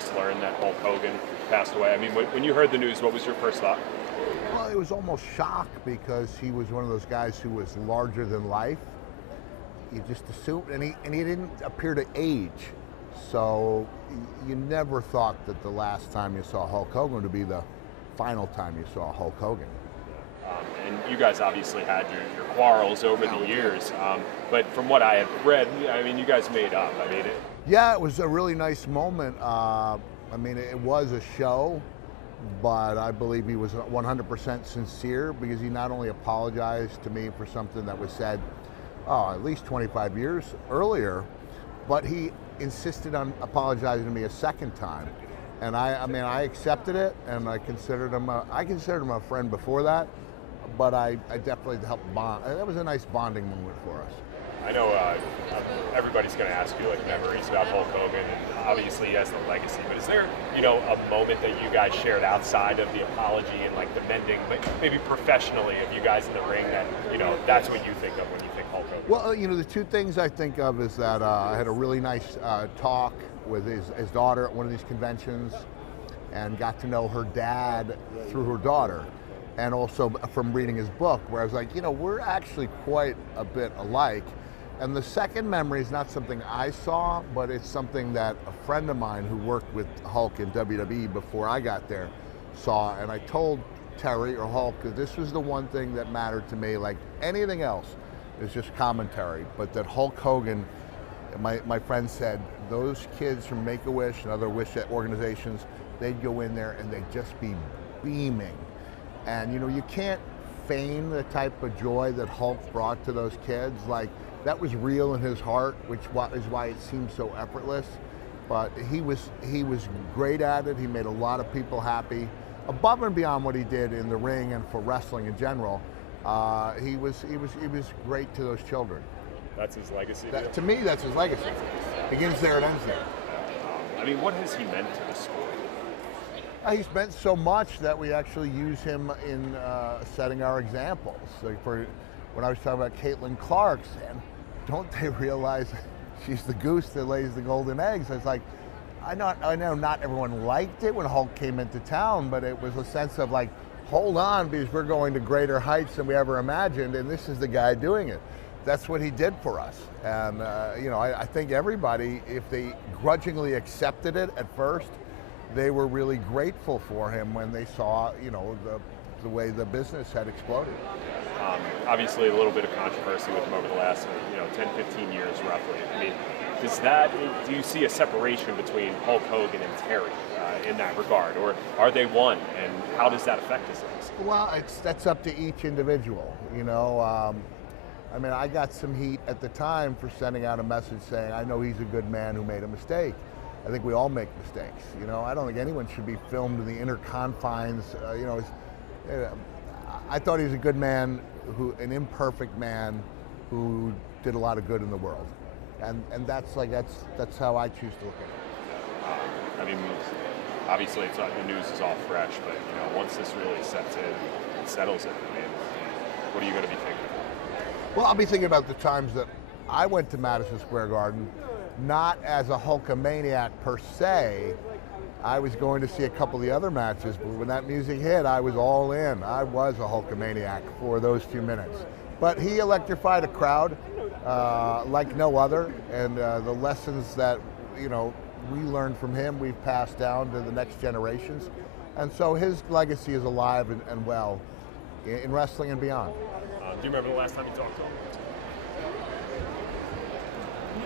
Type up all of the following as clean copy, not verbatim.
just learned that Hulk Hogan passed away. I mean, when you heard the news, what was your first thought? Well, it was almost shock because he was one of those guys who was larger than life. You just assumed, and he didn't appear to age. So you never thought that the last time you saw Hulk Hogan would be the final time you saw Hulk Hogan. And you guys obviously had your quarrels over the years, but from what I have read, I mean, you guys made up. I mean, Yeah, it was a really nice moment. I mean, it was a show, but I believe he was 100% sincere because he not only apologized to me for something that was said, at least 25 years earlier, but he insisted on apologizing to me a second time. And I mean, I accepted it, and I considered him a friend before that, but I definitely helped bond. That was a nice bonding moment for us. I know everybody's going to ask you like memories about Hulk Hogan, and obviously he has the legacy. But is there, a moment that you guys shared outside of the apology and like the mending, but maybe professionally of you guys in the ring that that's what you think of when you think Hulk Hogan? Well, the two things I think of is that I had a really nice talk with his daughter at one of these conventions, and got to know her dad through her daughter. And also from reading his book, where I was like, we're actually quite a bit alike. And the second memory is not something I saw, but it's something that a friend of mine who worked with Hulk in WWE before I got there saw. And I told Terry or Hulk that this was the one thing that mattered to me. Like anything else is just commentary, but that Hulk Hogan, my friend said, those kids from Make-A-Wish and other wish organizations, they'd go in there and they'd just be beaming. And you can't feign the type of joy that Hulk brought to those kids. Like, that was real in his heart, which is why it seemed so effortless. But he was great at it. He made a lot of people happy, above and beyond what he did in the ring and for wrestling in general. He was great to those children. That's his legacy. To me, that's his legacy. Begins there and ends there. I mean, what has he meant to the sport? He's meant so much that we actually use him in setting our examples. Like when I was talking about Caitlin Clark, saying, don't they realize she's the goose that lays the golden eggs? It's like, I know not everyone liked it when Hulk came into town, but it was a sense of like, hold on, because we're going to greater heights than we ever imagined, and this is the guy doing it. That's what he did for us. And I think everybody, if they grudgingly accepted it at first, they were really grateful for him when they saw, the way the business had exploded. Obviously, a little bit of controversy with him over the last, 10, 15 years, roughly. I mean, do you see a separation between Hulk Hogan and Terry in that regard, or are they one? And how does that affect his legacy? Well, that's up to each individual. I mean, I got some heat at the time for sending out a message saying, I know he's a good man who made a mistake. I think we all make mistakes. I don't think anyone should be filmed in the inner confines. I thought he was a good man, an imperfect man who did a lot of good in the world, and that's how I choose to look at it. I mean, obviously, the news is all fresh, but once this really sets in and settles it, I mean, what are you going to be thinking? Well, I'll be thinking about the times that I went to Madison Square Garden, not as a Hulkamaniac per se. I was going to see a couple of the other matches, but when that music hit, I was all in. I was a Hulkamaniac for those 2 minutes. But he electrified a crowd like no other, and the lessons that we learned from him, we've passed down to the next generations. And so his legacy is alive and well in wrestling and beyond. Do you remember the last time you talked to him?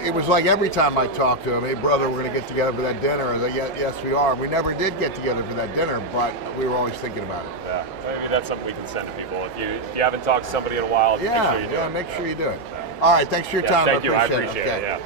It was like every time I talked to him, hey brother, we're going to get together for that dinner. I was like, yes we are. We never did get together for that dinner, but we were always thinking about it. Yeah, maybe that's something we can send to people. If you haven't talked to somebody in a while, make sure you do it. Make sure you do it. All right, thanks for your time. Thank you, I appreciate appreciate it. Yeah.